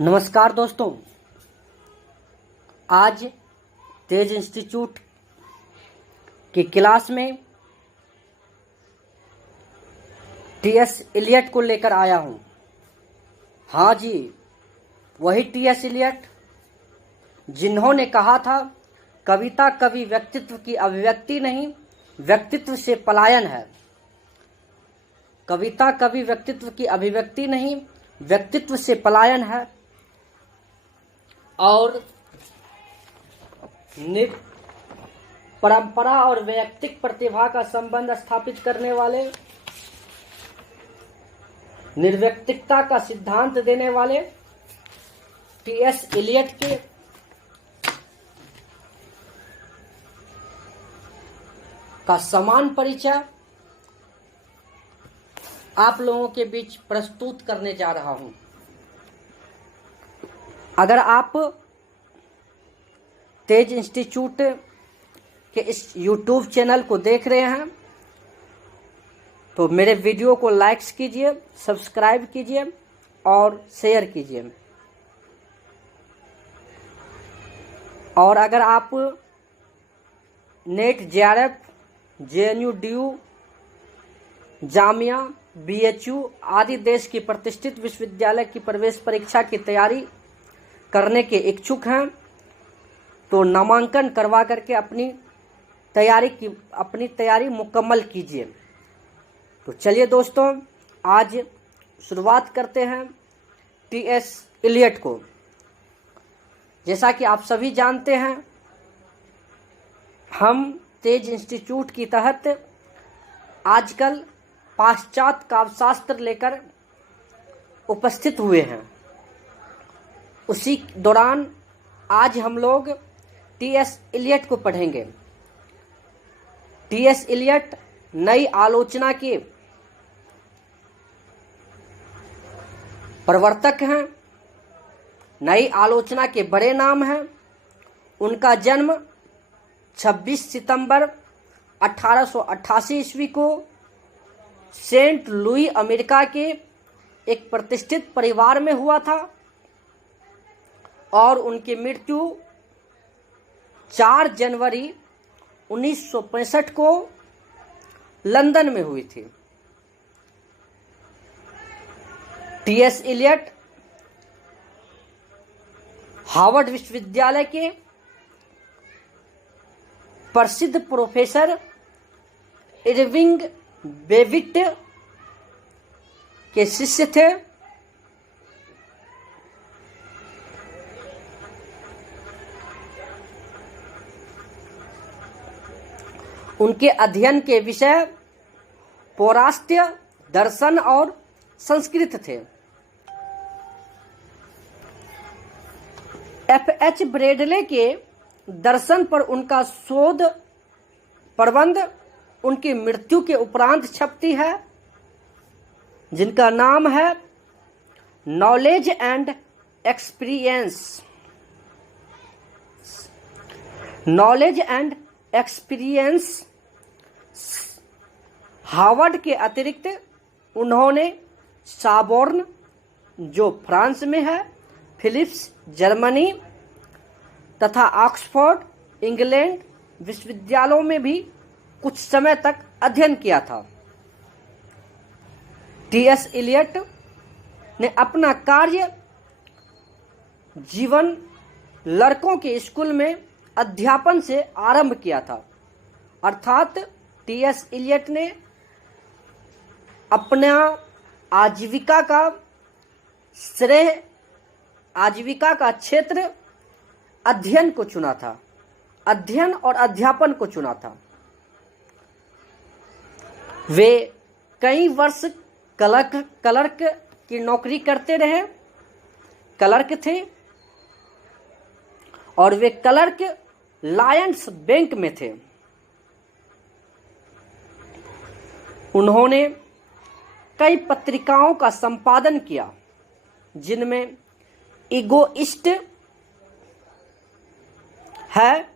नमस्कार दोस्तों, आज तेज इंस्टीट्यूट की क्लास में टीएस इलियट को लेकर आया हूं। हाँ जी, वही टीएस इलियट जिन्होंने कहा था कविता कवि व्यक्तित्व की अभिव्यक्ति नहीं, व्यक्तित्व से पलायन है। कविता कवि व्यक्तित्व की अभिव्यक्ति नहीं, व्यक्तित्व से पलायन है। और परंपरा और वैयक्तिक प्रतिभा का संबंध स्थापित करने वाले, निर्व्यक्तिकता का सिद्धांत देने वाले टीएस इलियट के का समान परिचय आप लोगों के बीच प्रस्तुत करने जा रहा हूं। अगर आप तेज इंस्टीट्यूट के इस YouTube चैनल को देख रहे हैं तो मेरे वीडियो को लाइक्स कीजिए, सब्सक्राइब कीजिए और शेयर कीजिए। और अगर आप net, JRF, JNU, DU, Jamia, BHU आदि देश की प्रतिष्ठित विश्वविद्यालय की प्रवेश परीक्षा की तैयारी करने के इच्छुक हैं तो नामांकन करवा करके अपनी तैयारी मुकम्मल कीजिए। तो चलिए दोस्तों, आज शुरुआत करते हैं टीएस इलियट को। जैसा कि आप सभी जानते हैं, हम तेज इंस्टीट्यूट की तहत आजकल पाश्चात्य काव्यशास्त्र लेकर उपस्थित हुए हैं। उसी दौरान आज हम लोग टीएस इलियट को पढ़ेंगे। टीएस इलियट नई आलोचना के प्रवर्तक हैं, नई आलोचना के बड़े नाम हैं। उनका जन्म 26 सितंबर 1888 ईस्वी को सेंट लुई, अमेरिका के एक प्रतिष्ठित परिवार में हुआ था और उनकी मृत्यु 4 जनवरी 1965 को लंदन में हुई थी। टीएस इलियट हार्वर्ड विश्वविद्यालय के प्रसिद्ध प्रोफेसर इरविंग बेविट के शिष्य थे। उनके अध्ययन के विषय पौरास्त्य, दर्शन और संस्कृत थे। एफ.एच. ब्रेडले के दर्शन पर उनका शोध प्रबंध उनकी मृत्यु के उपरांत छपती है, जिनका नाम है knowledge and experience. Knowledge and experience. Harvard के अतिरिक्त उन्होंने साबोर्न, जो फ्रांस में है, फिलिप्स, जर्मनी तथा ऑक्सफोर्ड, इंग्लैंड विश्वविद्यालयों में भी कुछ समय तक अध्ययन किया था। टीएस इलियट ने अपना कार्य जीवन लड़कों के स्कूल में अध्यापन से आरंभ किया था। अर्थात टीएस इलियट ने अपना आजीविका का क्षेत्र अध्ययन को चुना था, अध्ययन और अध्यापन को चुना था। वे कई वर्ष क्लर्क की नौकरी करते रहे, क्लर्क थे और वे क्लर्क लायंस बैंक में थे। उन्होंने कई पत्रिकाओं का संपादन किया, जिनमें इगोइस्ट है।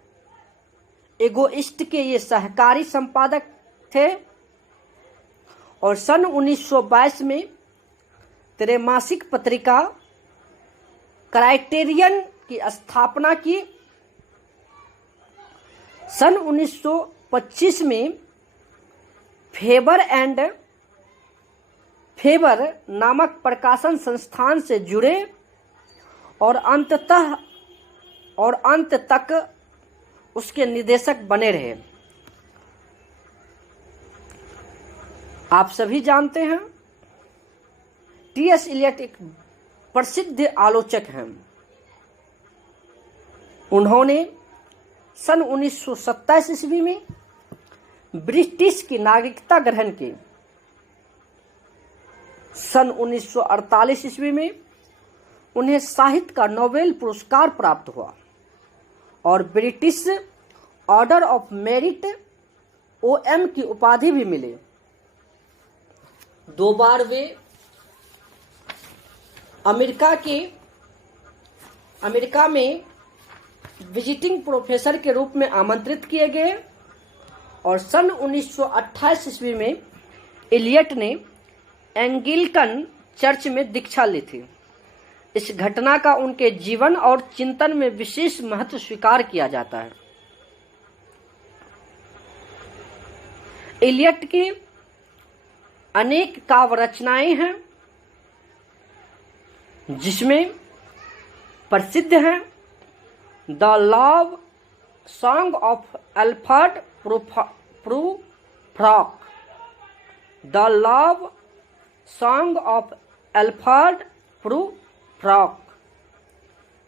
इगोइस्ट के ये सहकारी संपादक थे और सन 1922 में त्रैमासिक पत्रिका क्राइटेरियन की स्थापना की। सन 1925 में फेबर नामक प्रकाशन संस्थान से जुड़े और अंत तक उसके निदेशक बने रहे। आप सभी जानते हैं टी.एस. इलियट एक प्रसिद्ध आलोचक हैं। उन्होंने सन 1927 ईस्वी में ब्रिटिश की नागरिकता ग्रहण की। सन 1948 ईस्वी में उन्हें साहित्य का नोबेल पुरस्कार प्राप्त हुआ और British order of merit OM की उपाधि भी मिली। 2 बार वे अमेरिका में विजिटिंग प्रोफेसर के रूप में आमंत्रित किए गए और सन 1928 ईस्वी में इलियट ने एंग्लिकन चर्च में दीक्षा ली थी। इस घटना का उनके जीवन और चिंतन में विशेष महत्व स्वीकार किया जाता है। इलियट की अनेक काव्य रचनाएं हैं, जिसमें प्रसिद्ध हैं the love song of Alfred Prufrock, the love song of Alfred Prufrock,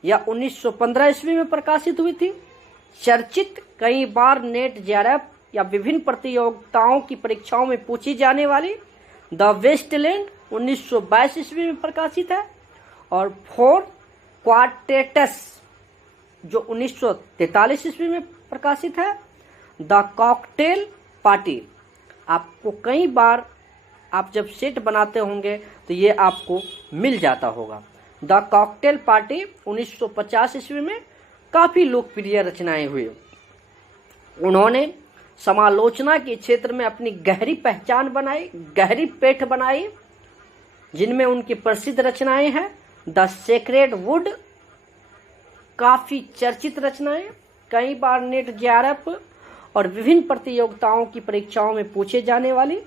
यह 1915 ईस्वी में प्रकाशित हुई थी। चर्चित, कई बार नेट JRF या विभिन्न प्रतियोगिताओं की परीक्षाओं में पूछी जाने वाली द वेस्टलैंड 1922 ईस्वी में प्रकाशित है और 4 क्वार्टेट्स जो 1943 ईस्वी में प्रकाशित है। द कॉकटेल पार्टी, आपको कई बार आप जब सेट बनाते होंगे तो ये आपको मिल जाता होगा। द कॉकटेल पार्टी 1950 ईस्वी में काफी लोकप्रिय रचनाएं हुई। उन्होंने समालोचना के क्षेत्र में अपनी गहरी पहचान बनाई, गहरी पेठ बनाई, जिनमें उनकी प्रसिद्ध रचनाएं हैं द सेक्रेड वुड, काफी चर्चित रचनाएं, कई बार नेट JRF और विभिन्न प्रतियोगिताओं की परीक्षाओं में पूछे जाने वाली,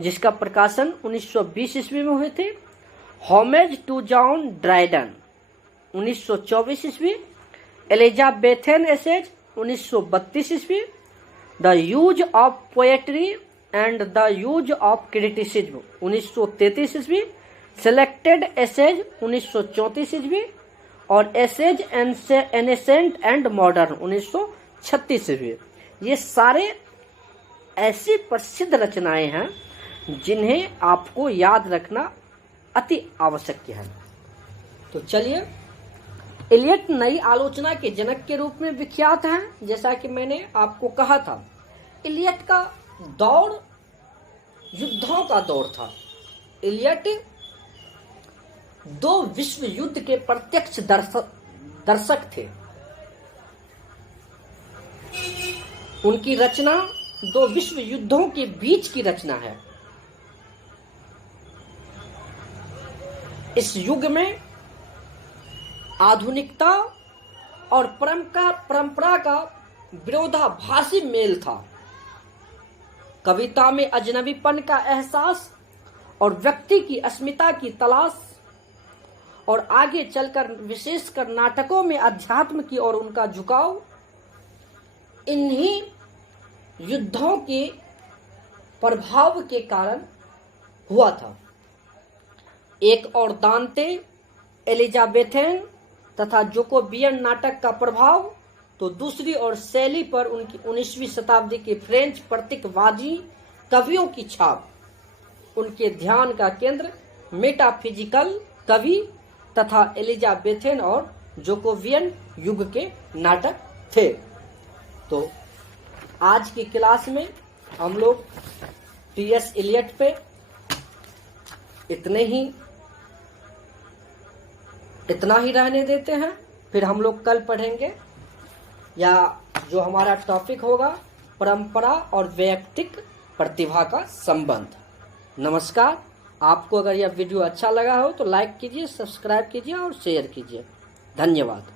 जिसका प्रकाशन 1920 ईस्वी में हुए थे। होमेज टू जॉन ड्राइडन 1924 ईस्वी, एलिजाबेथन एसेज 1932 ईस्वी, the use of poetry and the use of criticism 1933 ईस्वी, सिलेक्टेड एसेज 1934 ईस्वी और एसेज एनेसेंट एंड मॉडर्न 1936 ईस्वी। ये सारे ऐसी प्रसिद्ध रचनाएं हैं जिन्हें आपको याद रखना अति आवश्यक है। तो चलिए, इलियट नई आलोचना के जनक के रूप में विख्यात हैं। जैसा कि मैंने आपको कहा था, इलियट का दौर युद्धों का दौर था। इलियट 2 विश्व युद्ध के प्रत्यक्ष दर्शक थे। उनकी रचना 2 विश्व युद्धों के बीच की रचना है। इस युग में आधुनिकता और परंपरा का विरोधाभासी मेल था। कविता में अजनबीपन का एहसास और व्यक्ति की अस्मिता की तलाश और आगे चलकर विशेषकर नाटकों में अध्यात्म की ओर उनका झुकाव, इन्हीं युद्धों के प्रभाव के कारण हुआ था। एक और दांते, एलिजाबेथन तथा जोकोबियन नाटक का प्रभाव, तो दूसरी ओर शैली पर उनकी 19वीं शताब्दी के फ्रेंच प्रतीकवादी कवियों की छाप। उनके ध्यान का केंद्र मेटाफिजिकल कवि तथा एलिजाबेथन और जोकोबियन युग के नाटक थे। तो आज की क्लास में हम लोग टी.एस. इलियट पे इतना ही रहने देते हैं। फिर हम लोग कल पढ़ेंगे, या जो हमारा टॉपिक होगा, परंपरा और वैयक्तिक प्रतिभा का संबंध। नमस्कार, आपको अगर यह वीडियो अच्छा लगा हो तो लाइक कीजिए, सब्सक्राइब कीजिए और शेयर कीजिए। धन्यवाद।